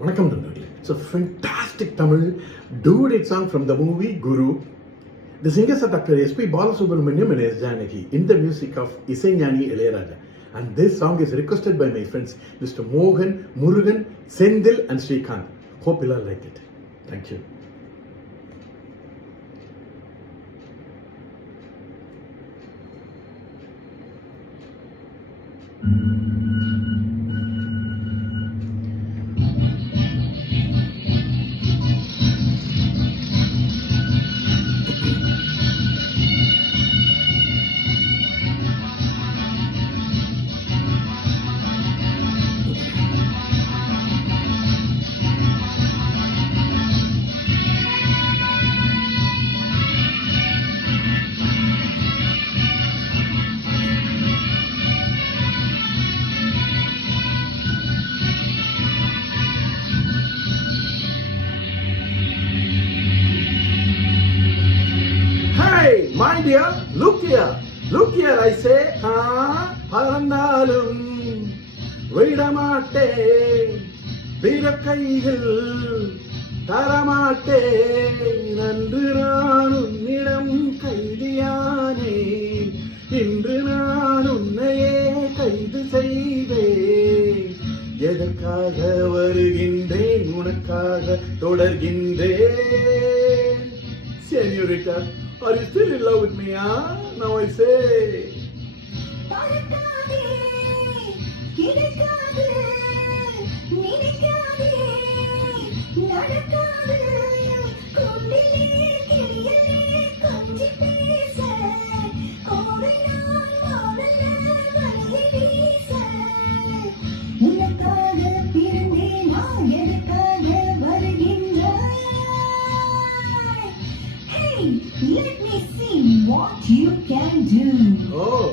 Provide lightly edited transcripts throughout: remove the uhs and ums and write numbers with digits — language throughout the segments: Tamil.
வணக்கம் நண்பர்களே. It's a fantastic Tamil duet song from the movie Guru. The singers are Dr. S.P. Balasubramaniam and S. Janaki in the music of Isaignani Ilayaraja. And this song is requested by my friends Mr. Mohan, Murugan, Sendil and Srikanth. Hope you'll all like it. Thank you. Hey, my dear, look here, I say, பறந்தாலும் விடமாட்டேன், பிறக்கையில் தரமாட்டேன், அன்று நான் உன்னிடம் கைதியானேன், இன்று நான் உன்னையே கைது செய்வேன், எதற்காக வருகின்றேன், உனக்காக தொடர்கின்றேன். Señorita, are you still in love with me, huh? Now I say. பறக்காதே, கிடக்காதே, நினைக்காதே, நடக்காதே, கொண்டிலே கிளியிலே கொஞ்சி பேச, கோவை நான் மாறல மனதை வீச, உனக்காக பிறந்தேன் நான் எதற்காக வருகின்றாய்? Hey, let me see what you can do. Oh.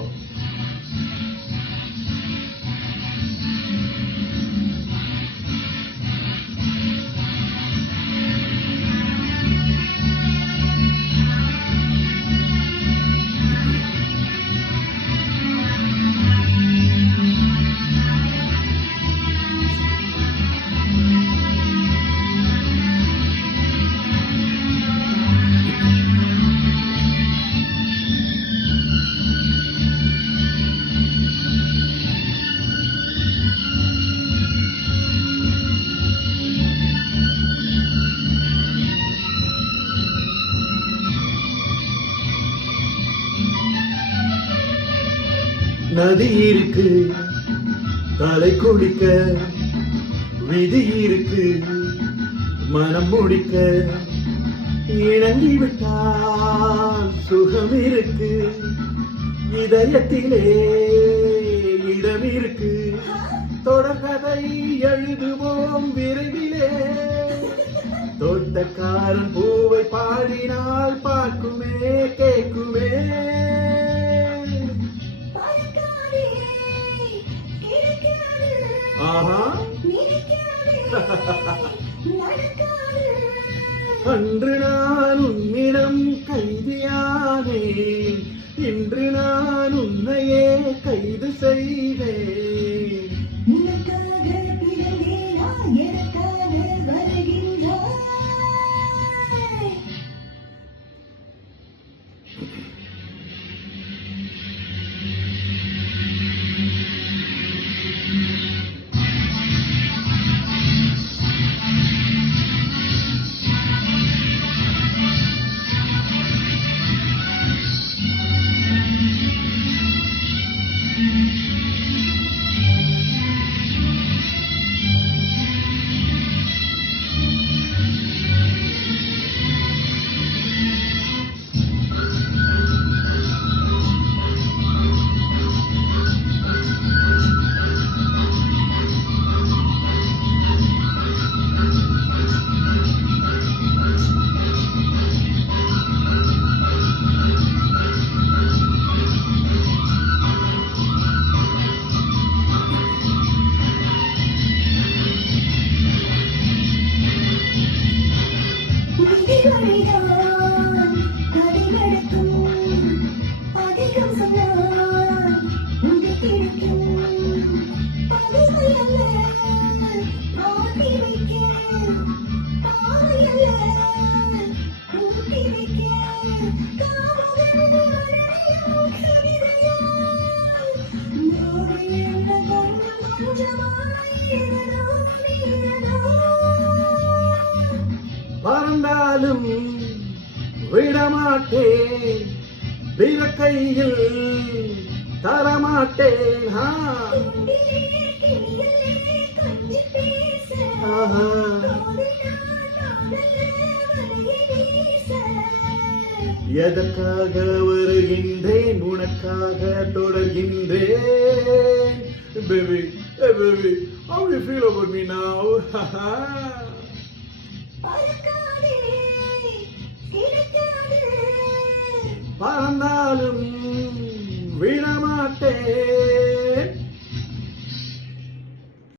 நதி இருக்கு தலை குளிக்க, விதி இருக்கு மனம் முடிக்க, இணங்கி விட்டால் சுகம் இருக்கு, இதயத்திலே இடம் இருக்கு, தொடர்கதை எழுதுவோம் விரைவிலே, தோட்டக்காரன் பூவை பாடினால் பார்க்குமே கேட்குமே. ஆஹா, அன்று நான் உன்னிடம் கைதியானேன், இன்று நான் உன்னையே கைது செய்வேன், உனக்காக பிறந்தேன் நான் எனக்காக வருகின்றாய். பறந்தாலும் விடமாட்டேன் விரக்கையில் தரமாட்டேன் ஆஹா. எதற்காக வருகின்றேன் உனக்காக தொடர்கின்றேன் baby hey baby how do you feel about me now பறந்தாலும் விடமாட்டேன்